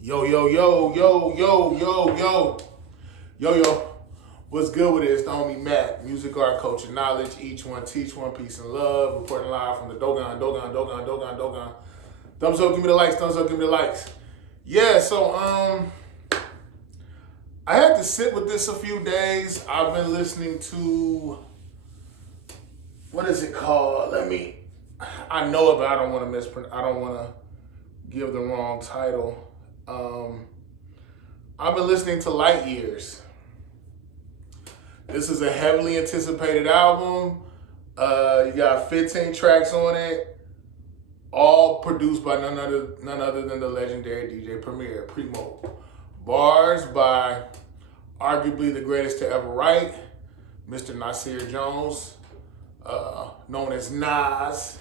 Yo, yo, yo, yo, yo, yo, yo, yo. What's good with it? It's the homie Matt, music art, culture, knowledge, each one, teach one, peace and love. Reporting live from the Dogon. Thumbs up, give me the likes. Thumbs up, give me the likes. Yeah, so I had to sit with this a few days. I've been listening to what is it called? I know it, but I don't want to I don't want to give the wrong title. I've been listening to Light Years. This is a heavily anticipated album. You got 15 tracks on it, all produced by none other than the legendary DJ Premier, Primo. Bars by arguably the greatest to ever write, Mr. Nasir Jones, known as Nas.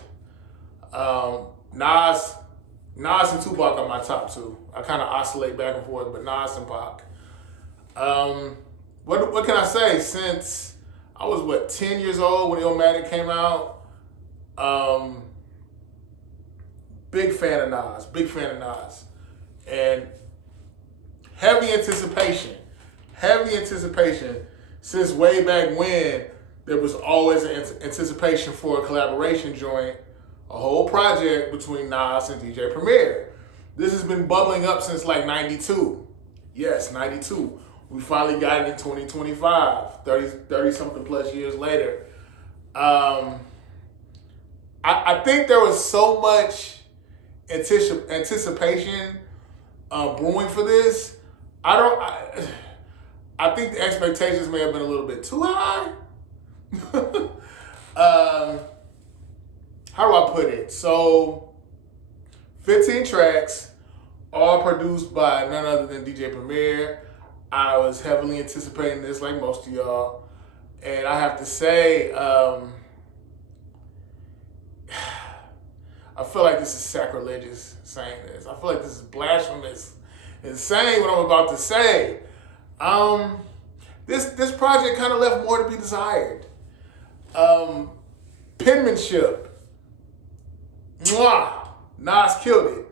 Nas and Tupac are my top two. I kind of oscillate back and forth, but Nas and Pac. What can I say? Since I was 10 years old when Illmatic came out, big fan of Nas, and heavy anticipation since way back when. There was always an anticipation for a collaboration joint, a whole project between Nas and DJ Premier. This has been bubbling up since like 92. Yes, 92. We finally got it in 2025, 30 something plus years later. I think there was so much anticipation brewing for this. I think the expectations may have been a little bit too high. How do I put it? So, 15 tracks, all produced by none other than DJ Premier. I was heavily anticipating this, like most of y'all, and I have to say, I feel like this is sacrilegious saying this. I feel like this is blasphemous in saying what I'm about to say. This project kind of left more to be desired. Penmanship. Mwah! Nas killed it.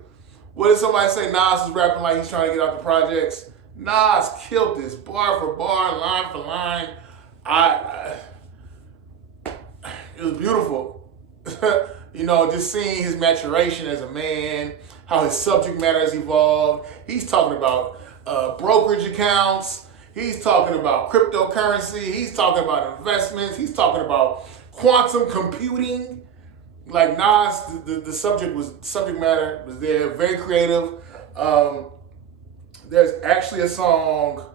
What did somebody say? Nas is rapping like he's trying to get out the projects. Nas killed this, bar for bar, line for line. It was beautiful. Just seeing his maturation as a man, how his subject matter has evolved. He's talking about brokerage accounts. He's talking about cryptocurrency. He's talking about investments. He's talking about quantum computing. Like Nas, the subject matter was there, very creative. There's actually a song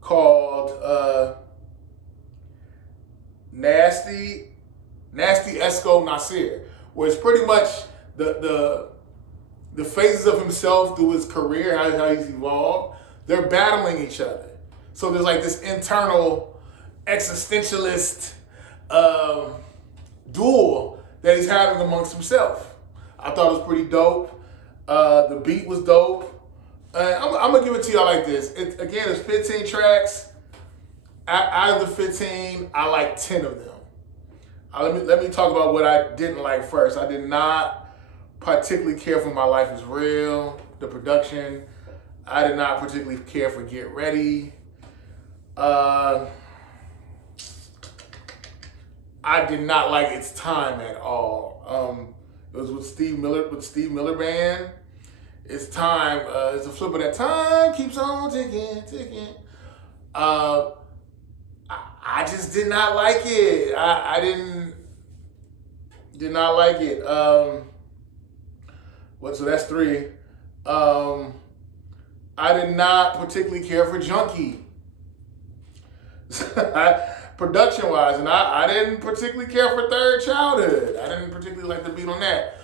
called Nasty Esco Nasir, where it's pretty much the phases of himself through his career, how he's evolved. They're battling each other. So there's like this internal existentialist duel that he's having amongst himself. I thought it was pretty dope. The beat was dope. I'm gonna give it to y'all like this. It's 15 tracks. Out of the 15, I like 10 of them. Let me talk about what I didn't like first. I did not particularly care for My Life Is Real, the production. I did not particularly care for Get Ready. I did not like It's Time at all. It was with Steve Miller Band. It's Time. It's a flip of that time keeps on ticking. I just did not like it. I did not like it. So that's 3. I did not particularly care for Junkie. Production-wise, and I didn't particularly care for Third Childhood. I didn't particularly like the beat on that.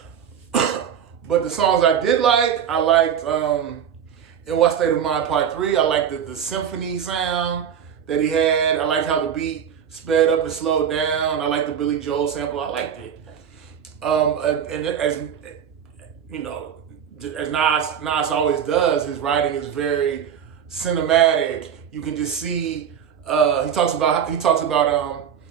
But the songs I did like, I liked In What State of Mind Part 3. I liked the symphony sound that he had. I liked how the beat sped up and slowed down. I liked the Billy Joel sample. I liked it. And as Nas always does, his writing is very cinematic. You can just see. He talks about if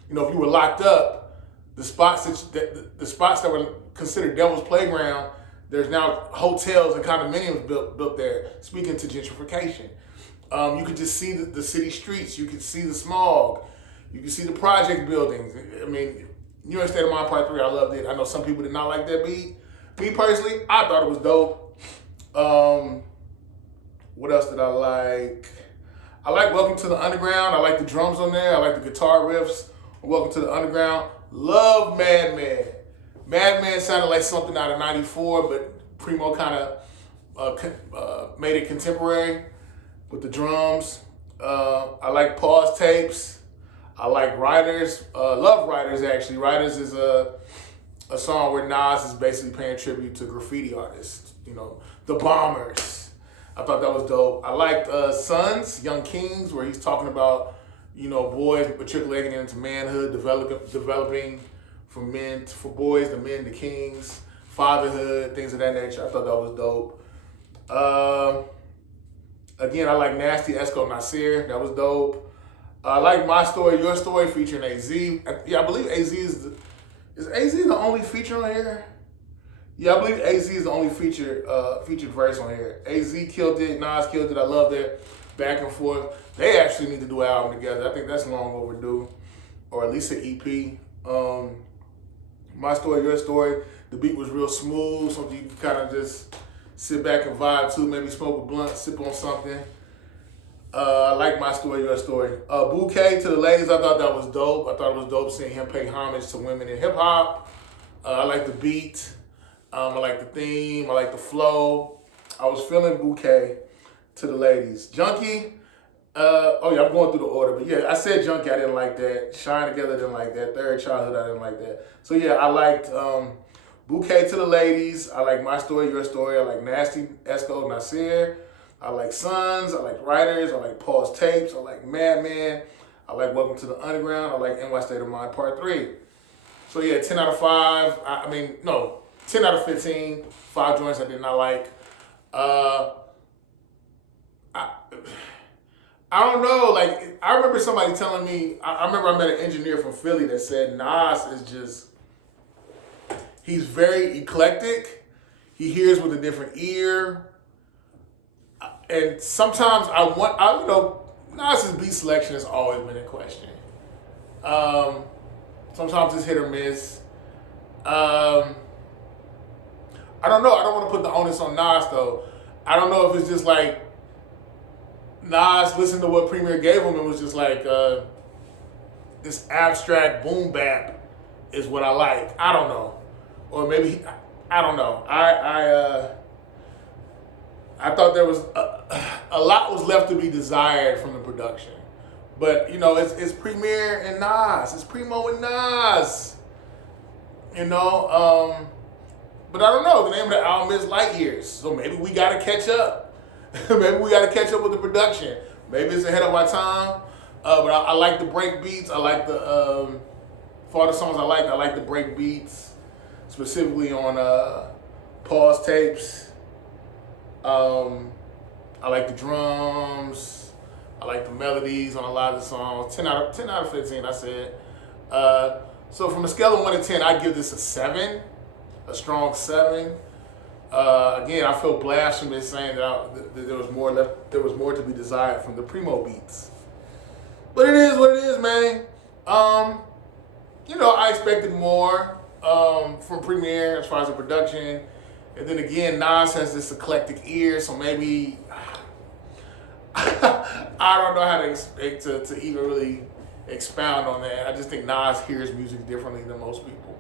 you were locked up, the spots that were considered Devil's Playground, There's now hotels and condominiums built there, speaking to gentrification. You could just see the city streets. You could see the smog. You could see the project buildings. I mean, New York State of Mind Part 3, I loved it. I know some people did not like that beat. Me personally, I thought it was dope. What else did I like? I like Welcome to the Underground. I like the drums on there. I like the guitar riffs on Welcome to the Underground. Love Madman. Madman sounded like something out of '94, but Primo kind of made it contemporary with the drums. I like Pause Tapes. I like Riders. Love Riders, actually. Riders is a song where Nas is basically paying tribute to graffiti artists. You know, the Bombers. I thought that was dope. I liked Sons, Young Kings, where he's talking about, you know, boys matriculating into manhood, developing from men for boys to men to kings, fatherhood, things of that nature. I thought that was dope. Again, I like Nasty Esco Nasir. That was dope. I like My Story, Your Story featuring AZ. Yeah, I believe AZ is AZ the only feature on here? Yeah, I believe AZ is the only featured verse on here. AZ killed it, Nas killed it. I love that back and forth. They actually need to do an album together. I think that's long overdue, or at least an EP. My Story, Your Story. The beat was real smooth, so you can kind of just sit back and vibe to, maybe smoke a blunt, sip on something. I like My Story, Your Story. Bouquet to the Ladies, I thought that was dope. I thought it was dope seeing him pay homage to women in hip hop. I like the beat. I like the theme. I like the flow. I was feeling Bouquet to the Ladies. Junkie. I'm going through the order, but yeah, I said Junkie, I didn't like that. Shine Together, didn't like that. Third Childhood, I didn't like that. So yeah, I liked Bouquet to the Ladies. I like My Story, Your Story. I like Nasty Esco Nasir. I like Sons. I like Writers. I like Pause Tapes. I like Madman. I like Welcome to the Underground. I like NY State of Mind Part 3. So yeah, 10 out of 5. 10 out of 15. 5 joints I did not like. I don't know, like, I remember somebody telling me, I remember I met an engineer from Philly that said Nas is just, he's very eclectic. He hears with a different ear. And sometimes Nas's beat selection has always been in question. Sometimes it's hit or miss. I don't know. I don't want to put the onus on Nas, though. I don't know if it's just like, Nas listened to what Premier gave him and was just like, this abstract boom bap is what I like. I don't know. Or maybe, I don't know. I thought there was, a lot was left to be desired from the production. But, you know, it's Premier and Nas. It's Primo and Nas. You know, but I don't know. The name of the album is Light Years. So maybe we got to catch up. Maybe we got to catch up with the production. Maybe it's ahead of our time. But I like the break beats. I like the, for all the songs I like the break beats, specifically on Pause Tapes. I like the drums. I like the melodies on a lot of the songs. 10 out of 15, I said. So from a scale of 1 to 10, I give this a 7, a strong 7. Again, I feel blasphemous saying that there was more left. There was more to be desired from the Primo beats, but it is what it is, man. I expected more from Premier as far as the production, and then again, Nas has this eclectic ear, so maybe I don't know how to expect to even really expound on that. I just think Nas hears music differently than most people.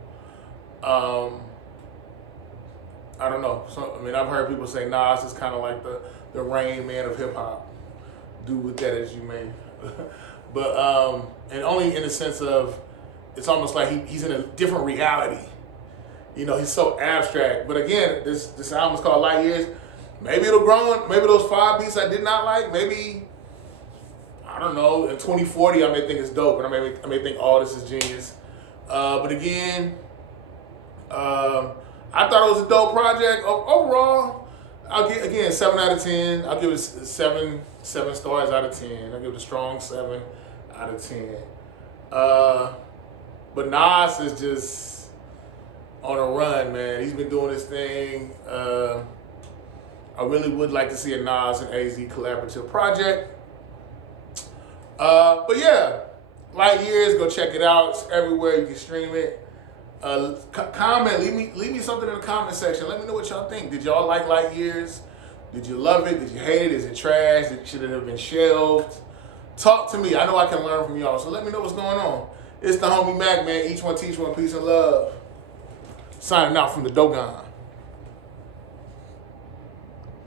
I don't know. So, I've heard people say Nas is kind of like the Rain Man of hip hop. Do with that as you may. But and only in the sense of it's almost like he's in a different reality. You know, he's so abstract. But again, this album is called Light Years. Maybe it'll grow on. Maybe those 5 beats I did not like. Maybe, I don't know. In 2040, I may think it's dope, and I may think all this is genius. But again, I thought it was a dope project. Overall, I'll give, again, 7 out of 10. I'll give it 7 stars out of 10. I'll give it a strong 7 out of 10. But Nas is just on a run, man. He's been doing this thing. I really would like to see a Nas and AZ collaborative project. But yeah, Light Years, go check it out. It's everywhere. You can stream it. Comment, leave me something in the comment section. Let me know what y'all think. Did y'all like Light Years? Did you love it? Did you hate it? Is it trash? Should it have been shelved? Talk to me. I know I can learn from y'all. So let me know what's going on. It's the homie Mac, man. Each one teach one. Peace and love. Signing out from the Dogon.